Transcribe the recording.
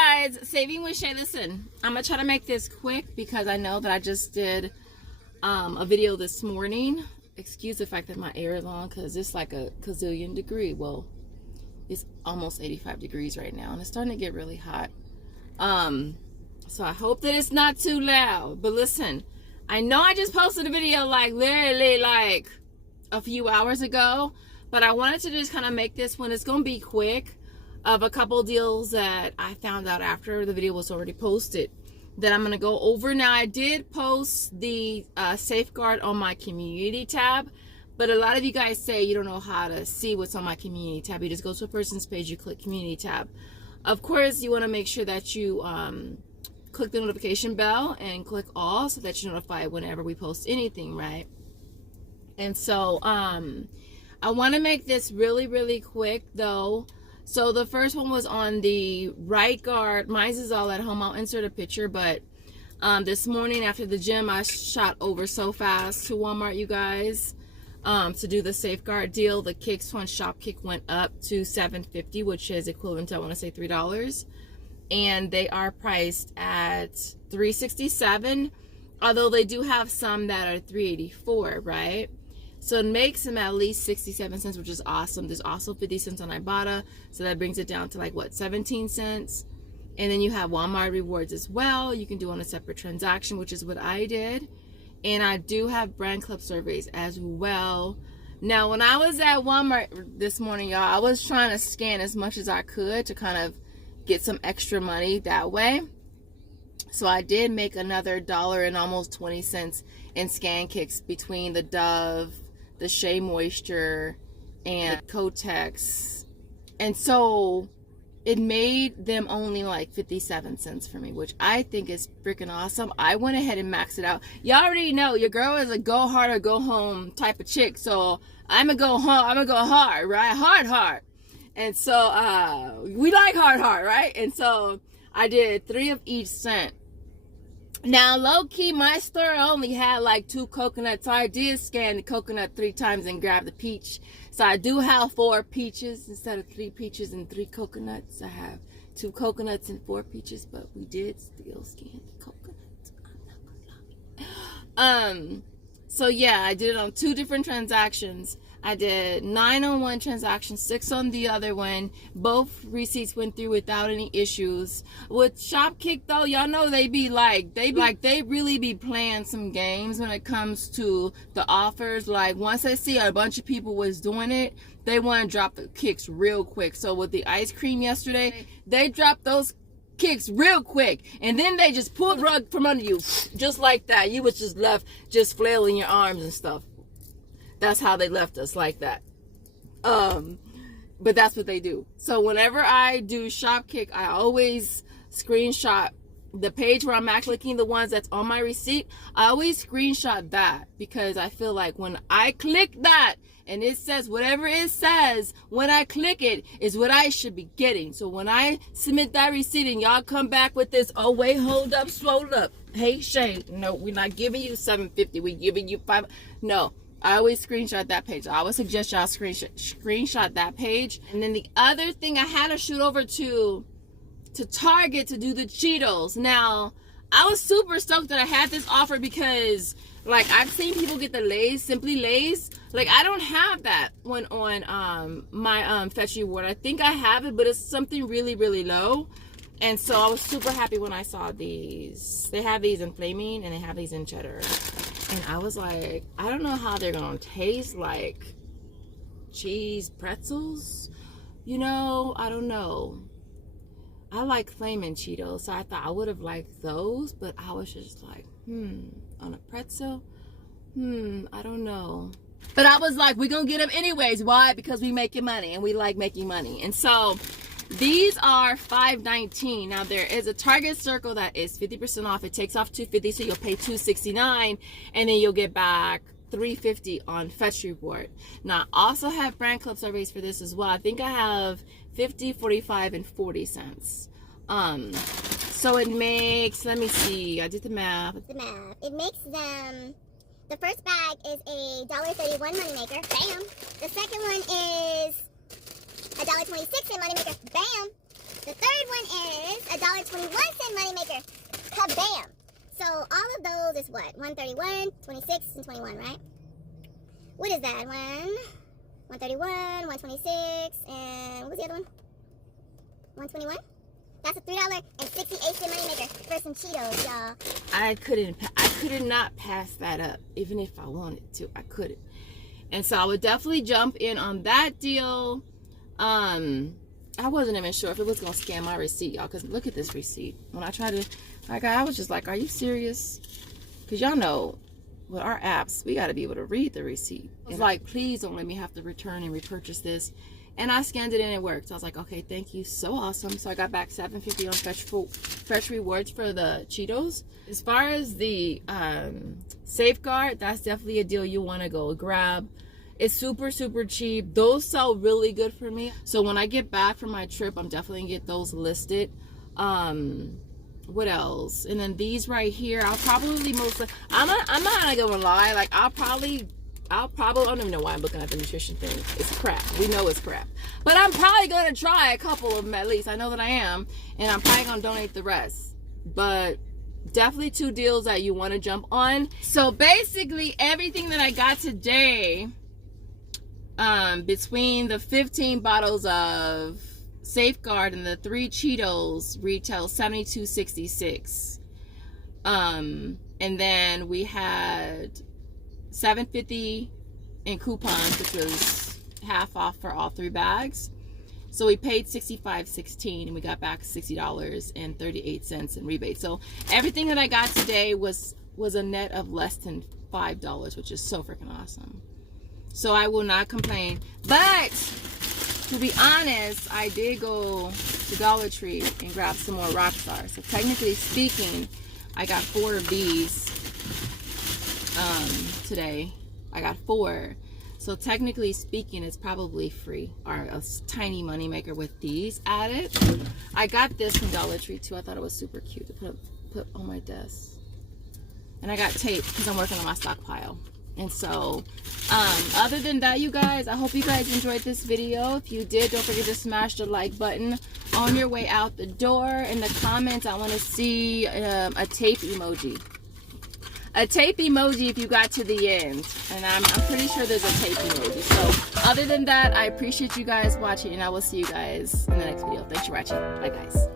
guys, Saving with Shay. Listen, I'm gonna try to make this quick because I know that I just did a video this morning. Excuse the fact that my air is on because it's like a gazillion degree. Well, it's almost 85 degrees right now and it's starting to get really hot. So I hope that it's not too loud. But listen, I know I just posted a video like literally like a few hours ago, but I wanted to just kind of make this one. It's gonna be quick, of a couple deals that I found out after the video was already posted that I'm going to go over. Now, I did post the safeguard on my community tab, but a lot of you guys say you don't know how to see what's on my community tab. You just go to a person's page, you click community tab. Of course, you want to make sure that you click the notification bell and click all so that you're notified whenever we post anything, right? And so I want to make this really, really quick though. So the first one was on the right guard. Mine is all at home. I'll insert a picture, but this morning after the gym, I shot over so fast to Walmart, you guys, to do the safeguard deal. The kicks one, Shopkick, went up to $7.50, which is equivalent to, I want to say, $3. And they are priced at $3.67, although they do have some that are $3.84, right? So it makes them at least 67 cents, which is awesome. There's also 50 cents on Ibotta, so that brings it down to like, what, 17 cents? And then you have Walmart rewards as well. You can do on a separate transaction, which is what I did. And I do have brand club surveys as well. Now, when I was at Walmart this morning, y'all, I was trying to scan as much as I could to kind of get some extra money that way. So I did make another $1 and almost 20 cents in scan kicks between the Dove, the Shea Moisture, and Kotex. And so it made them only like 57 cents for me, which I think is freaking awesome. I went ahead and maxed it out. Y'all already know your girl is a go hard or go home type of chick. So I'm gonna go home. I'm gonna go hard, right? Hard. And so we like hard, right? And so I did 3 of each cent. Now, low-key, my store only had like 2 coconuts. So I did scan the coconut 3 times and grab the peach. So I do have 4 peaches instead of 3 peaches and 3 coconuts. I have 2 coconuts and 4 peaches, but we did still scan the coconuts. I'm not gonna lie. So yeah, I did it on 2 different transactions. I did 9 on one transaction, 6 on the other one. Both receipts went through without any issues. With Shopkick though, y'all know they really be playing some games when it comes to the offers. Like once they see a bunch of people was doing it, they want to drop the kicks real quick. So with the ice cream yesterday, they dropped those kicks real quick, and then they just pulled the rug from under you, just like that. You was just left just flailing your arms and stuff. That's how they left us, like that. But that's what they do. So whenever I do Shopkick, I always screenshot the page where I'm actually clicking the ones that's on my receipt. I always screenshot that because I feel like when I click that and it says whatever it says, when I click it is what I should be getting. So when I submit that receipt and y'all come back with this, oh wait, hold up, swole up. Hey Shay, no, we're not giving you $7.50. We're giving you $5. No. I always screenshot that page. I always suggest y'all screenshot that page. And then the other thing, I had to shoot over to Target to do the Cheetos. Now, I was super stoked that I had this offer because, like, I've seen people get the Lay's, Simply Lay's. Like, I don't have that one on my Fetch Reward. I think I have it, but it's something really, really low. And so I was super happy when I saw these. They have these in flaming and they have these in cheddar. And I was like, I don't know how they're going to taste, like cheese pretzels. You know, I don't know. I like flaming Cheetos, so I thought I would have liked those. But I was just like, on a pretzel? I don't know. But I was like, we're going to get them anyways. Why? Because we making money and we like making money. And so these are $5.19. Now there is a Target Circle that is 50% off. It takes off $2.50, so you'll pay $2.69, and then you'll get back $3.50 on Fetch Reward. Now I also have brand club surveys for this as well. I think I have 50, 45, and 40 cents. So it makes, let me see, I did the math. It makes them, the first bag is a $1.31 moneymaker. Bam. The second one is $1.26 in moneymaker. Bam. The third one is a $1.21 moneymaker. Kabam! So all of those is what? 131, 26, and 21, right? What is that? 131, 126, and what was the other one? 121? That's a $3.68 moneymaker for some Cheetos, y'all. I could not pass that up, even if I wanted to. I couldn't. And so I would definitely jump in on that deal. I wasn't even sure if it was gonna scan my receipt, y'all, because look at this receipt. When I tried to, like, I was just like, are you serious? Because y'all know with our apps, we got to be able to read the receipt. It's like, please don't let me have to return and repurchase this. And I scanned it and it worked. So I was like, okay, thank you, so awesome. So I got back $7.50 on fresh rewards for the Cheetos. As far as the Safeguard, that's definitely a deal you want to go grab. It's super, super cheap. Those sell really good for me. So when I get back from my trip, I'm definitely gonna get those listed. What else? And then these right here, I'll probably mostly, I'm not gonna lie, like I'll probably, I don't even know why I'm looking at the nutrition thing. It's crap. We know it's crap. But I'm probably gonna try a couple of them at least. I know that I am. And I'm probably gonna donate the rest. But definitely 2 deals that you wanna jump on. So basically everything that I got today, between the 15 bottles of Safeguard and the 3 Cheetos, retail $72.66. And then we had $7.50 in coupons, which was half off for all 3 bags. So we paid $65.16 and we got back $60.38 in rebate. So everything that I got today was a net of less than $5, which is so freaking awesome. So I will not complain. But to be honest, I did go to Dollar Tree and grab some more Rockstars. So technically speaking, I got 4 of these today. I got 4. So technically speaking, it's probably free, or a tiny money maker with these added. I got this from Dollar Tree too. I thought it was super cute to put on my desk. And I got tape because I'm working on my stockpile. And so other than that, you guys, I hope you guys enjoyed this video. If you did, don't forget to smash the like button on your way out the door. In the comments, I want to see a tape emoji. A tape emoji if you got to the end. And I'm pretty sure there's a tape emoji. So other than that, I appreciate you guys watching, and I will see you guys in the next video. Thanks for watching. Bye, guys.